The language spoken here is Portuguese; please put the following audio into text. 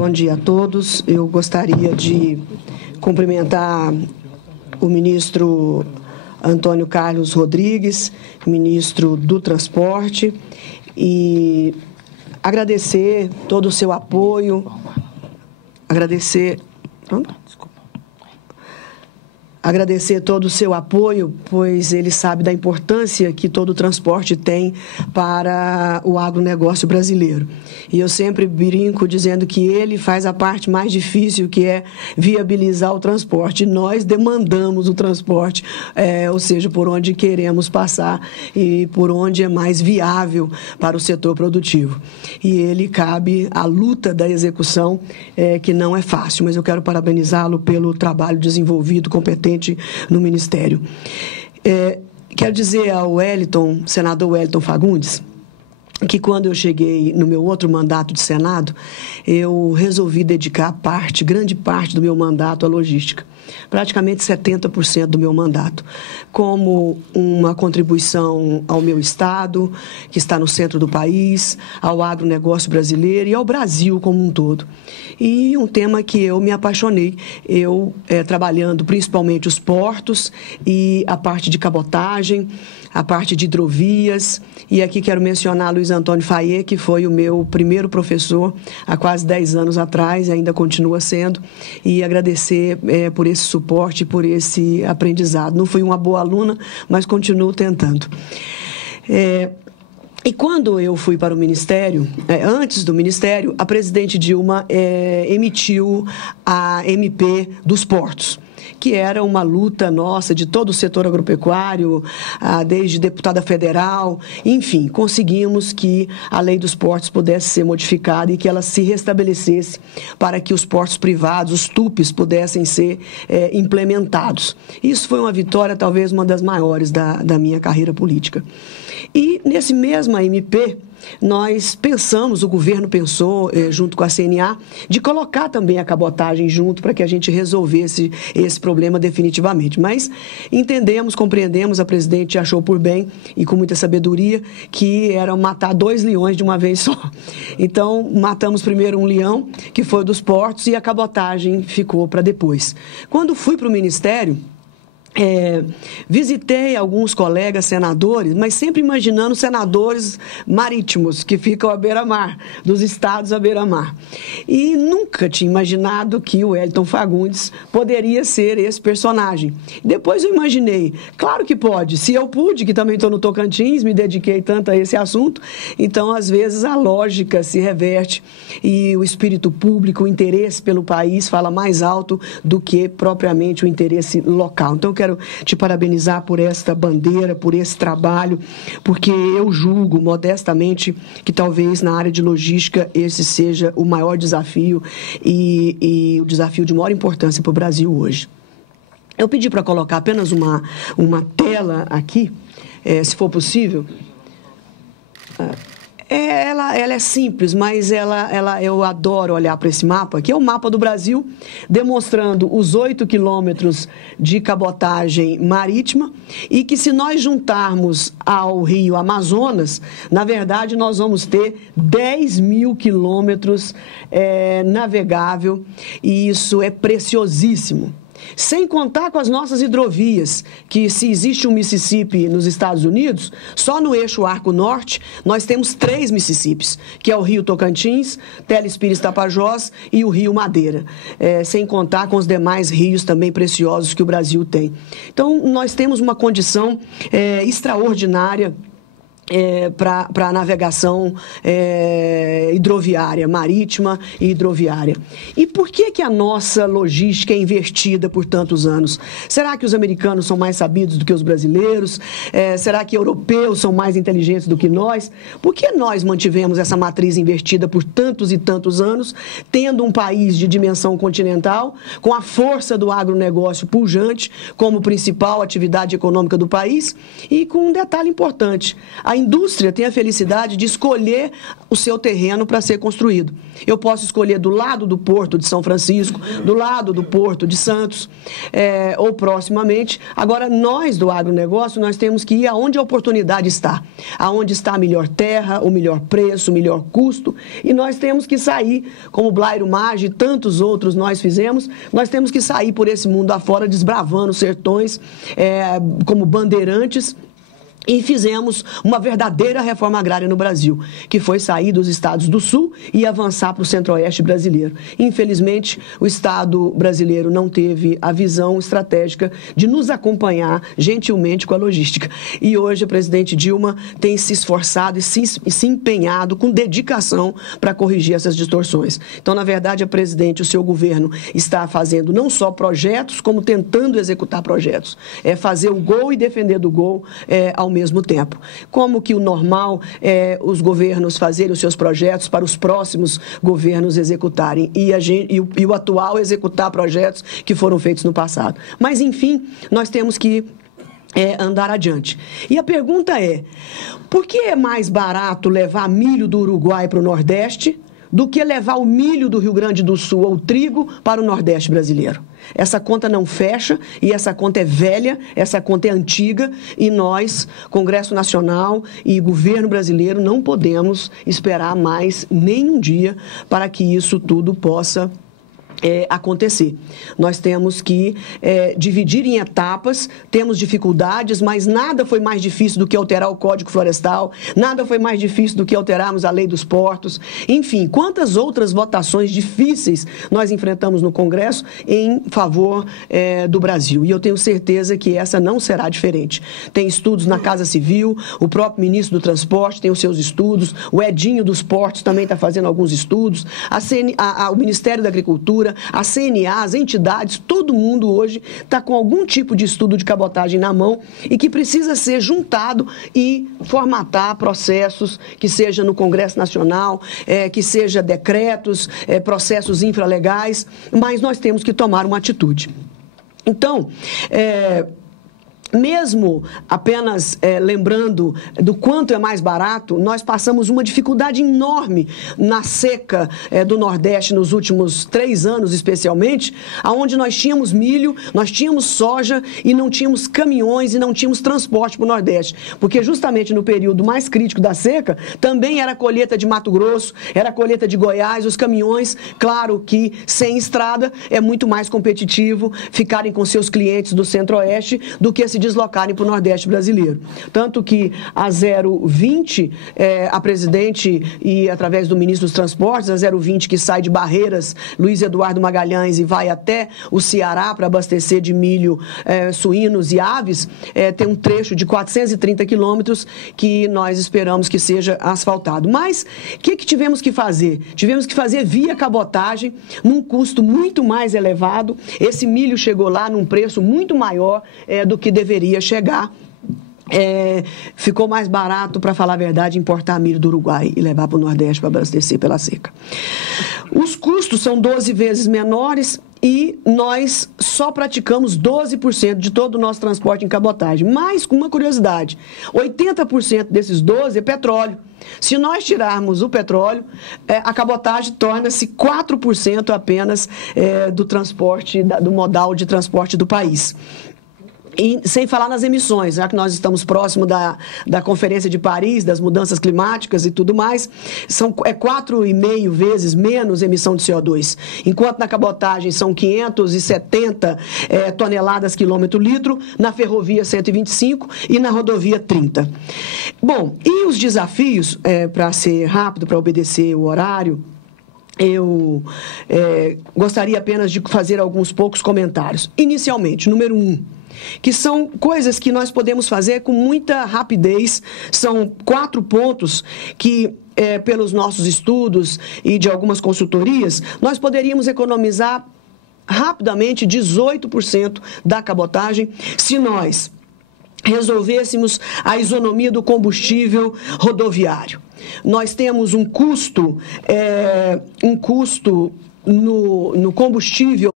Bom dia a todos. Eu gostaria de cumprimentar o ministro Antônio Carlos Rodrigues, ministro do Transporte, e agradecer todo o seu apoio, agradecer todo o seu apoio, pois ele sabe da importância que todo o transporte tem para o agronegócio brasileiro. E eu sempre brinco dizendo que ele faz a parte mais difícil, que é viabilizar o transporte. Nós demandamos o transporte, ou seja, por onde queremos passar e por onde é mais viável para o setor produtivo. E ele cabe a luta da execução, que não é fácil, mas eu quero parabenizá-lo pelo trabalho desenvolvido, competente no Ministério. Quero dizer ao senador Wellington Fagundes, que quando eu cheguei no meu outro mandato de Senado, eu resolvi dedicar grande parte do meu mandato à logística. Praticamente 70% do meu mandato, como uma contribuição ao meu Estado, que está no centro do país, ao agronegócio brasileiro e ao Brasil como um todo. E um tema que eu me apaixonei, trabalhando principalmente os portos e a parte de cabotagem, a parte de hidrovias, e aqui quero mencionar Luiz Antônio Fayet, que foi o meu primeiro professor há quase 10 anos atrás, e ainda continua sendo, e agradecer por esse suporte, por esse aprendizado. Não fui uma boa aluna, mas continuo tentando. E quando eu fui para o Ministério, antes do Ministério, a presidente Dilma emitiu a MP dos portos, que era uma luta nossa, de todo o setor agropecuário, desde deputada federal, enfim, conseguimos que a lei dos portos pudesse ser modificada e que ela se restabelecesse para que os portos privados, os TUPs, pudessem ser implementados. Isso foi uma vitória, talvez uma das maiores da minha carreira política. E nesse mesma MP, nós pensamos, o governo pensou, junto com a CNA, de colocar também a cabotagem junto para que a gente resolvesse esse problema definitivamente. Mas entendemos, compreendemos, a presidente achou por bem e com muita sabedoria que era matar 2 leões de uma vez só. Então, matamos primeiro um leão, que foi o dos portos, e a cabotagem ficou para depois. Quando fui para o Ministério, visitei alguns colegas senadores, mas sempre imaginando senadores marítimos, que ficam à beira-mar, dos estados à beira-mar. E nunca tinha imaginado que o Wellington Fagundes poderia ser esse personagem. Depois eu imaginei, claro que pode, se eu pude, que também estou no Tocantins, me dediquei tanto a esse assunto, então às vezes a lógica se reverte e o espírito público, o interesse pelo país fala mais alto do que propriamente o interesse local. Então, quero te parabenizar por esta bandeira, por esse trabalho, porque eu julgo modestamente que talvez na área de logística esse seja o maior desafio e o desafio de maior importância para o Brasil hoje. Eu pedi para colocar apenas uma tela aqui, se for possível. Ela é simples, mas eu adoro olhar para esse mapa, que é o mapa do Brasil, demonstrando os 8 quilômetros de cabotagem marítima, e que se nós juntarmos ao rio Amazonas, na verdade nós vamos ter 10 mil quilômetros navegável, e isso é preciosíssimo. Sem contar com as nossas hidrovias, que se existe um Mississippi nos Estados Unidos, só no eixo Arco Norte, nós temos 3 Mississippis, que é o Rio Tocantins, Teles Pires Tapajós e o Rio Madeira, sem contar com os demais rios também preciosos que o Brasil tem. Então, nós temos uma condição extraordinária para a navegação hidroviária, marítima e hidroviária. E por que a nossa logística é invertida por tantos anos? Será que os americanos são mais sabidos do que os brasileiros? Será que europeus são mais inteligentes do que nós? Por que nós mantivemos essa matriz invertida por tantos e tantos anos, tendo um país de dimensão continental, com a força do agronegócio pujante como principal atividade econômica do país, e com um detalhe importante: a indústria tem a felicidade de escolher o seu terreno para ser construído. Eu posso escolher do lado do Porto de São Francisco, do lado do Porto de Santos, ou proximamente. Agora, nós do agronegócio, nós temos que ir aonde a oportunidade está, aonde está a melhor terra, o melhor preço, o melhor custo, e nós temos que sair, como Blairo Maggi e tantos outros nós fizemos, nós temos que sair por esse mundo afora, desbravando sertões, como bandeirantes, e fizemos uma verdadeira reforma agrária no Brasil, que foi sair dos estados do Sul e avançar para o Centro-Oeste brasileiro. Infelizmente, o Estado brasileiro não teve a visão estratégica de nos acompanhar gentilmente com a logística. E hoje a presidente Dilma tem se esforçado e se empenhado com dedicação para corrigir essas distorções. Então, na verdade, a presidente, o seu governo, está fazendo não só projetos, como tentando executar projetos. É fazer o gol e defender do gol ao mesmo tempo. Como que o normal é os governos fazerem os seus projetos para os próximos governos executarem e o atual executar projetos que foram feitos no passado. Mas, enfim, nós temos que andar adiante. E a pergunta é, por que é mais barato levar milho do Uruguai para o Nordeste do que levar o milho do Rio Grande do Sul ou o trigo para o Nordeste brasileiro? Essa conta não fecha e essa conta é velha, essa conta é antiga e nós, Congresso Nacional e governo brasileiro, não podemos esperar mais nem um dia para que isso tudo possa acontecer. Nós temos que dividir em etapas, temos dificuldades, mas nada foi mais difícil do que alterar o Código Florestal, nada foi mais difícil do que alterarmos a Lei dos Portos, enfim, quantas outras votações difíceis nós enfrentamos no Congresso em favor do Brasil. E eu tenho certeza que essa não será diferente. Tem estudos na Casa Civil, o próprio ministro do Transporte tem os seus estudos, o Edinho dos Portos também está fazendo alguns estudos, o Ministério da Agricultura, a CNA, as entidades, todo mundo hoje está com algum tipo de estudo de cabotagem na mão e que precisa ser juntado e formatar processos, que seja no Congresso Nacional, que seja decretos, processos infralegais, mas nós temos que tomar uma atitude. Então, mesmo apenas lembrando do quanto é mais barato, nós passamos uma dificuldade enorme na seca do Nordeste nos últimos 3 anos, especialmente, onde nós tínhamos milho, nós tínhamos soja e não tínhamos caminhões e não tínhamos transporte para o Nordeste. Porque justamente no período mais crítico da seca, também era colheita de Mato Grosso, era colheita de Goiás, os caminhões, claro que sem estrada é muito mais competitivo ficarem com seus clientes do Centro-Oeste do que se deslocarem para o Nordeste brasileiro. Tanto que a 020, a presidente e através do ministro dos Transportes, a 020 que sai de Barreiras, Luiz Eduardo Magalhães, e vai até o Ceará para abastecer de milho suínos e aves, tem um trecho de 430 quilômetros que nós esperamos que seja asfaltado. Mas o que tivemos que fazer? Tivemos que fazer via cabotagem, num custo muito mais elevado. Esse milho chegou lá num preço muito maior do que deveria chegar. Ficou mais barato, para falar a verdade, importar milho do Uruguai e levar para o Nordeste para abastecer pela seca. Os custos são 12 vezes menores e nós só praticamos 12% de todo o nosso transporte em cabotagem. Mas, com uma curiosidade, 80% desses 12% é petróleo. Se nós tirarmos o petróleo, a cabotagem torna-se 4% apenas do transporte, do modal de transporte do país. E sem falar nas emissões, já que nós estamos próximo da Conferência de Paris, das mudanças climáticas e tudo mais, são 4,5 vezes menos emissão de CO2. Enquanto na cabotagem são 570 toneladas quilômetro-litro, na ferrovia 125 e na rodovia 30. Bom, e os desafios, para ser rápido, para obedecer o horário, eu gostaria apenas de fazer alguns poucos comentários. Inicialmente, número 1, que são coisas que nós podemos fazer com muita rapidez. São 4 pontos que, pelos nossos estudos e de algumas consultorias, nós poderíamos economizar rapidamente 18% da cabotagem se nós resolvêssemos a isonomia do combustível rodoviário. Nós temos um custo no combustível